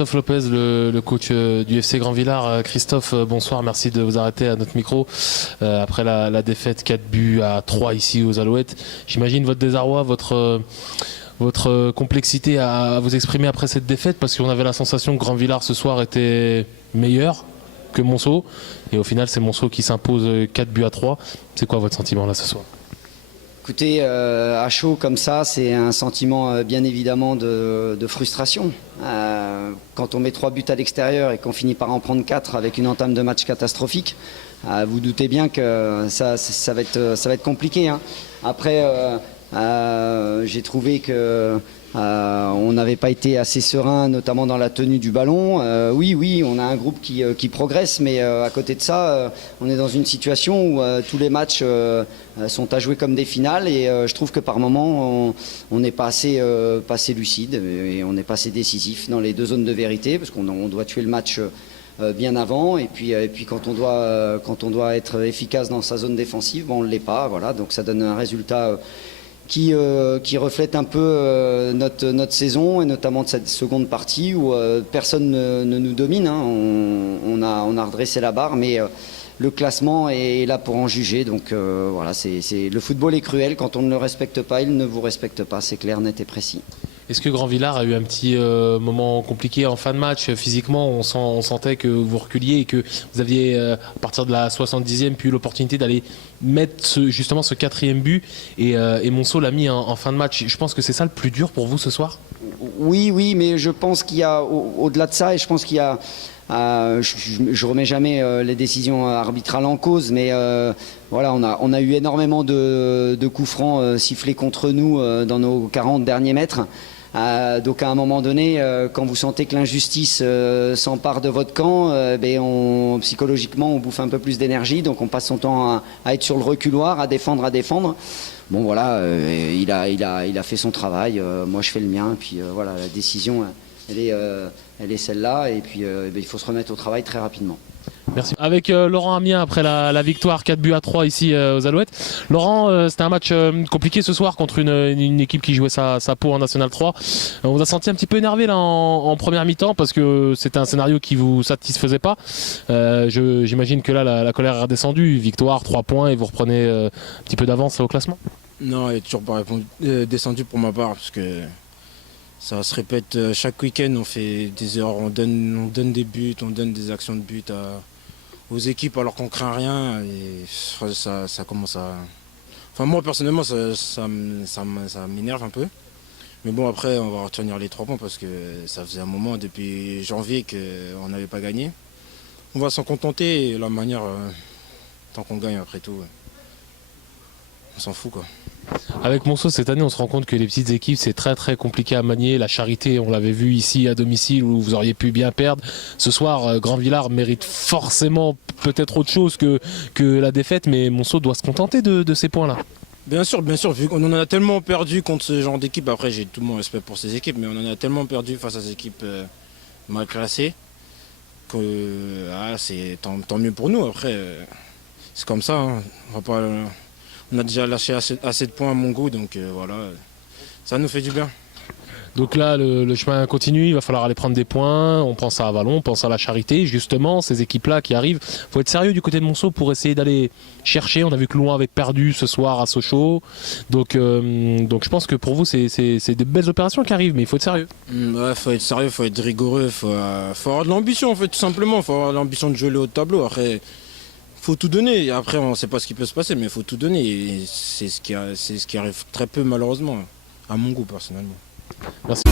Christophe Lopez, le coach du FC Grand Villard. Christophe, bonsoir, merci de vous arrêter à notre micro. Après la défaite 4-3 ici aux Alouettes, j'imagine votre désarroi, votre complexité à vous exprimer après cette défaite, parce qu'on avait la sensation que Grand Villard ce soir était meilleur que Monceau, et au final c'est Monceau qui s'impose 4-3. C'est quoi votre sentiment là ce soir? Écoutez, à chaud comme ça, c'est un sentiment bien évidemment de frustration. Quand on met 3 buts à l'extérieur et qu'on finit par en prendre 4 avec une entame de match catastrophique, vous doutez bien que ça va être compliqué, hein. Après, j'ai trouvé que on n'avait pas été assez serein, notamment dans la tenue du ballon. Oui, on a un groupe qui progresse, mais à côté de ça, on est dans une situation où tous les matchs sont à jouer comme des finales, et je trouve que par moments, on n'est pas assez lucide et on n'est pas assez décisif dans les deux zones de vérité, parce qu'on doit tuer le match bien avant, et puis quand on doit être efficace dans sa zone défensive, on ne l'est pas. Voilà, donc ça donne un résultat qui reflète un peu notre saison, et notamment de cette seconde partie où personne ne nous domine, hein. On a redressé la barre, mais le classement est là pour en juger. Donc voilà, le football est cruel. Quand on ne le respecte pas, il ne vous respecte pas. C'est clair, net et précis. Est-ce que Grand Villard a eu un petit moment compliqué en fin de match? Physiquement, on sentait que vous reculiez et que vous aviez, à partir de la 70e, puis l'opportunité d'aller mettre justement ce 4e but, et Monceau l'a mis en fin de match. Je pense que c'est ça le plus dur pour vous ce soir? Oui, mais je pense qu'il y a, au-delà de ça, et je pense qu'il y a... je remets jamais les décisions arbitrales en cause, mais voilà, on a eu énormément de coups francs sifflés contre nous dans nos 40 derniers mètres. Donc à un moment donné, quand vous sentez que l'injustice s'empare de votre camp, psychologiquement on bouffe un peu plus d'énergie, donc on passe son temps à être sur le reculoir, à défendre. Bon voilà, il a fait son travail, moi je fais le mien, et puis voilà, la décision elle est celle-là, et puis il faut se remettre au travail très rapidement. Merci. Avec Laurent Amiens après la victoire 4-3 ici aux Alouettes. Laurent, c'était un match compliqué ce soir contre une équipe qui jouait sa peau en National 3. On vous a senti un petit peu énervé là en première mi-temps, parce que c'était un scénario qui vous satisfaisait pas. J'imagine que là la colère est redescendue. Victoire, 3 points, et vous reprenez un petit peu d'avance au classement. Non, elle est toujours pas descendue pour ma part, parce que ça se répète chaque week-end. On fait des erreurs, on donne des buts, on donne des actions de but aux équipes alors qu'on craint rien, et ça commence à... Enfin moi personnellement ça m'énerve un peu. Mais bon, après on va retenir les 3 points, parce que ça faisait un moment depuis janvier qu'on n'avait pas gagné. On va s'en contenter, et la manière, tant qu'on gagne après tout, on s'en fout quoi. Avec Monceau cette année, on se rend compte que les petites équipes c'est très très compliqué à manier. La Charité, on l'avait vu ici à domicile où vous auriez pu bien perdre. Ce soir, Grand Villard mérite forcément peut-être autre chose que la défaite, mais Monceau doit se contenter de ces points-là. Bien sûr, vu qu'on en a tellement perdu contre ce genre d'équipe. Après, j'ai tout mon respect pour ces équipes, mais on en a tellement perdu face à ces équipes mal classées que c'est tant mieux pour nous. Après, c'est comme ça, hein. On a déjà lâché assez de points à mon goût, donc voilà, ça nous fait du bien. Donc là, le chemin continue, il va falloir aller prendre des points. On pense à Avalon, on pense à la Charité, justement, ces équipes-là qui arrivent. Il faut être sérieux du côté de Monceau pour essayer d'aller chercher. On a vu que Louan avait perdu ce soir à Sochaux. Donc je pense que pour vous, c'est des belles opérations qui arrivent, mais il faut être sérieux. Ouais, faut être sérieux, faut être rigoureux, faut avoir de l'ambition en fait, tout simplement. Faut avoir l'ambition de jouer le haut de tableau. Après, faut tout donner. Après, on ne sait pas ce qui peut se passer, mais il faut tout donner. Et c'est ce qui arrive très peu, malheureusement, à mon goût personnellement. Merci.